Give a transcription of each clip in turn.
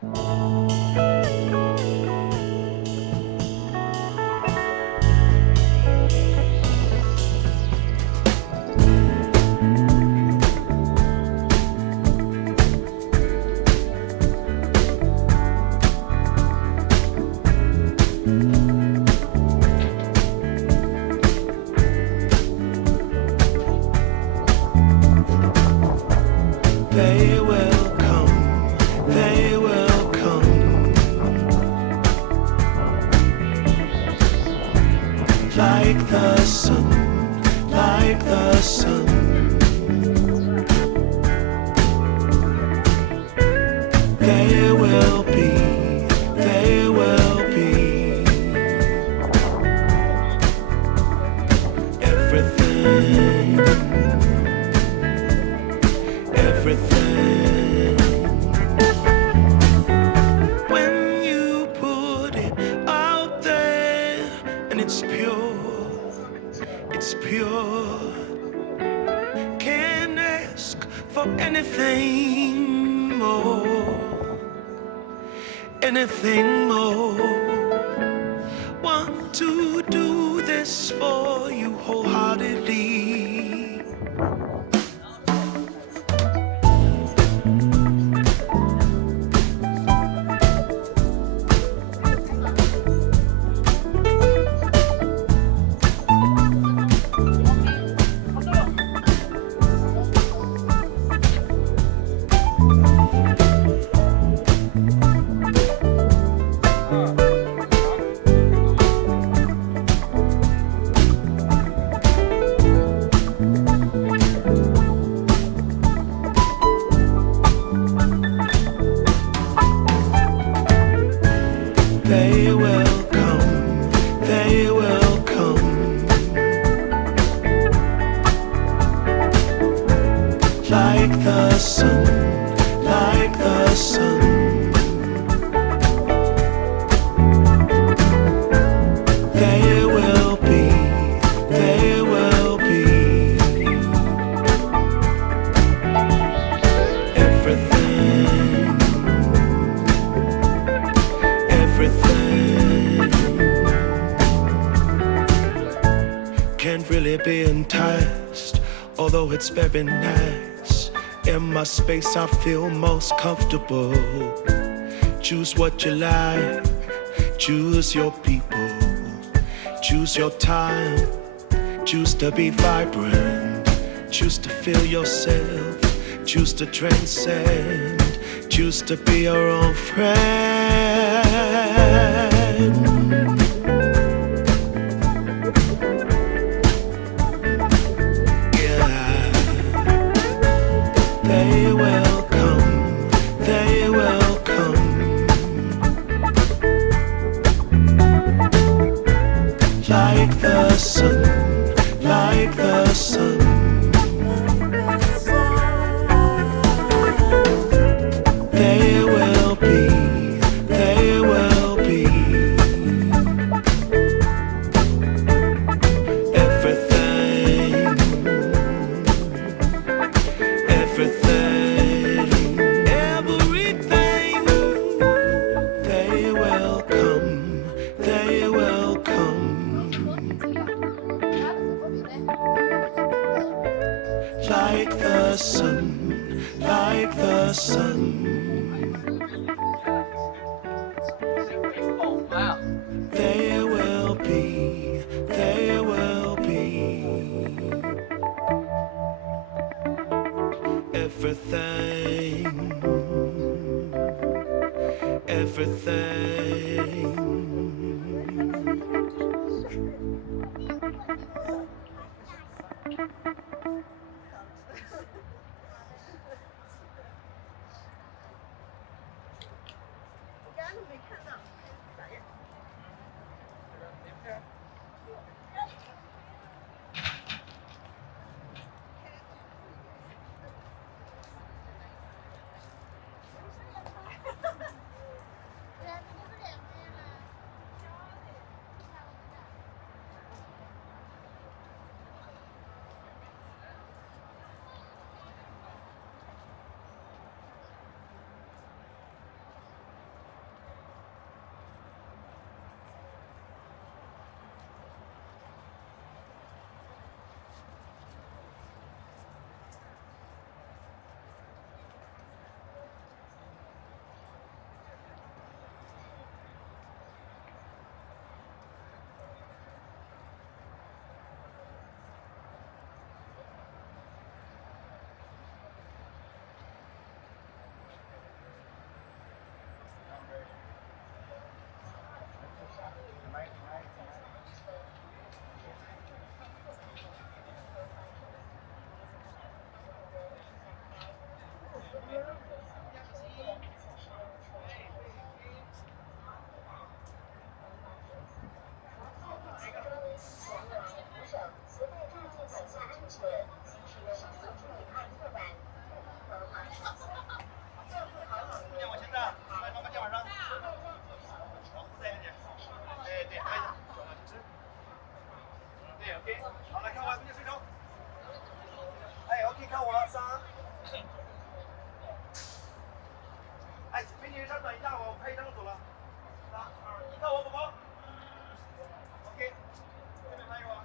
They will come, they will come, like the sun, like the sun. They will be, they will be everything, everything. When you put it out there and it's pure, can't ask for anything more, anything more. Want to do this for you wholeheartedly. They will come, they will come, like the sun, like the sun. They will be, they will be everything, everything. Can't really be enticed, although it's very nice. In my space I feel most comfortable. Choose what you like, choose your people, choose your time, choose to be vibrant, choose to feel yourself, choose to transcend, choose to be your own friend. Yeah, they will come, they will come, like the sun, like the sun. They will be, they will be everything, everything, everything. They will come, they will come, like the sun, like the sun. They will be, they will be everything, everything. 先稍等一下，我开灯走了。3、2、1，看我宝宝。OK， 这边还有啊。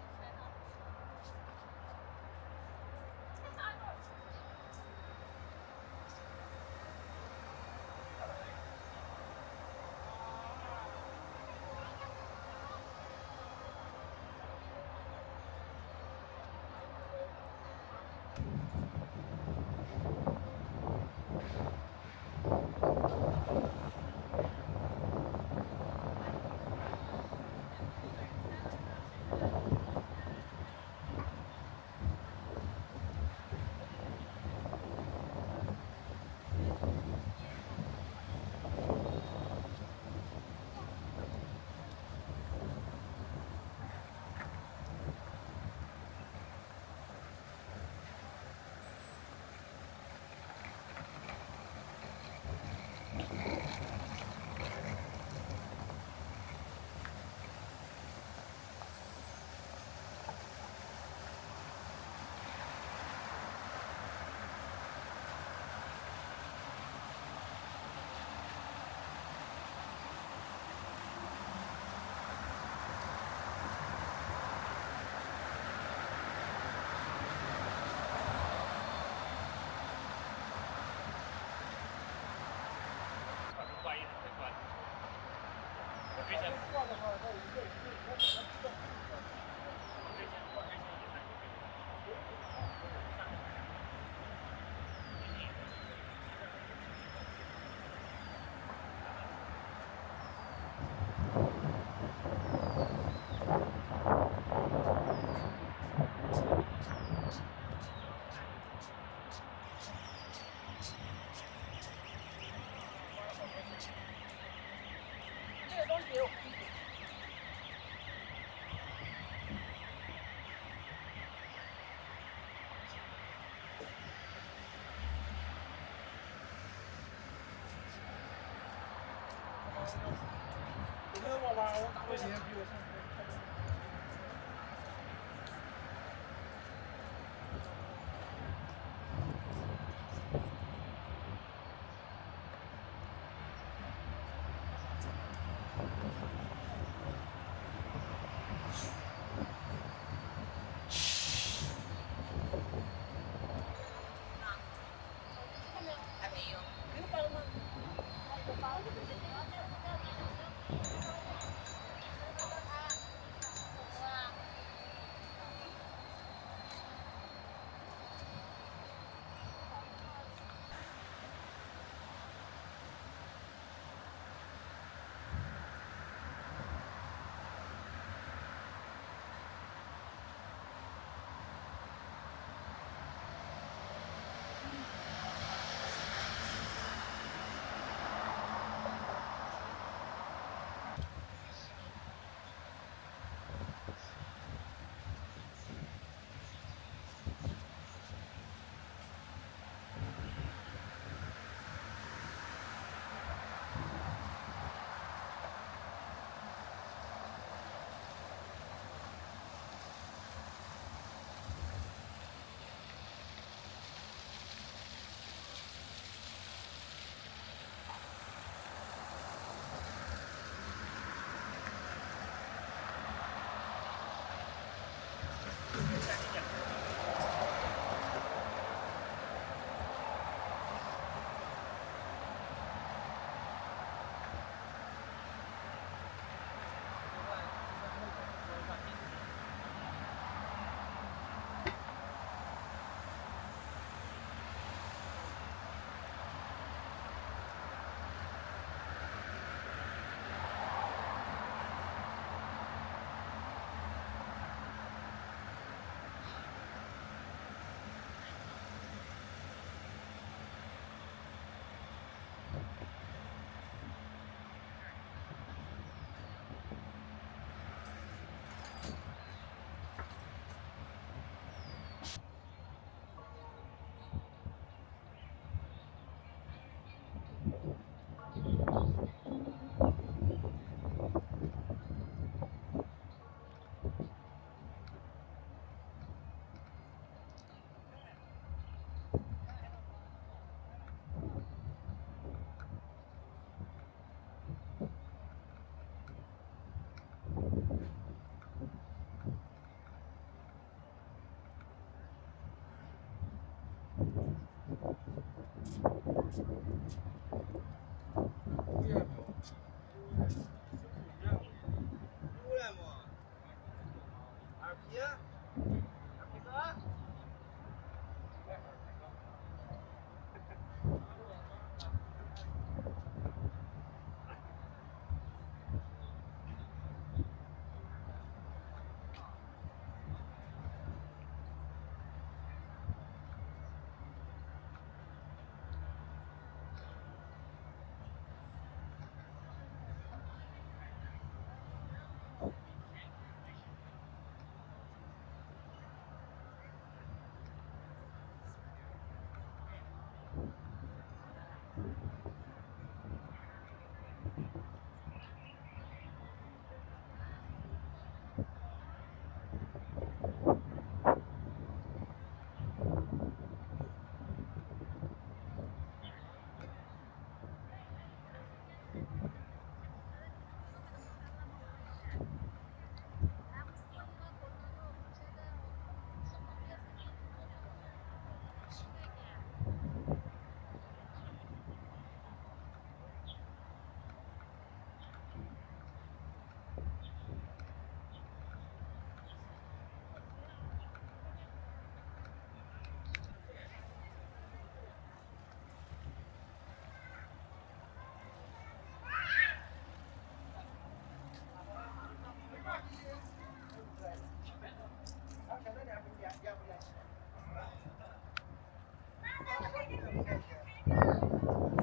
挂一很快，我非常挂的话，它一个这个东西。你看我吧，我大过年比我上车。还没有，没有包吗？有包。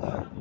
啊。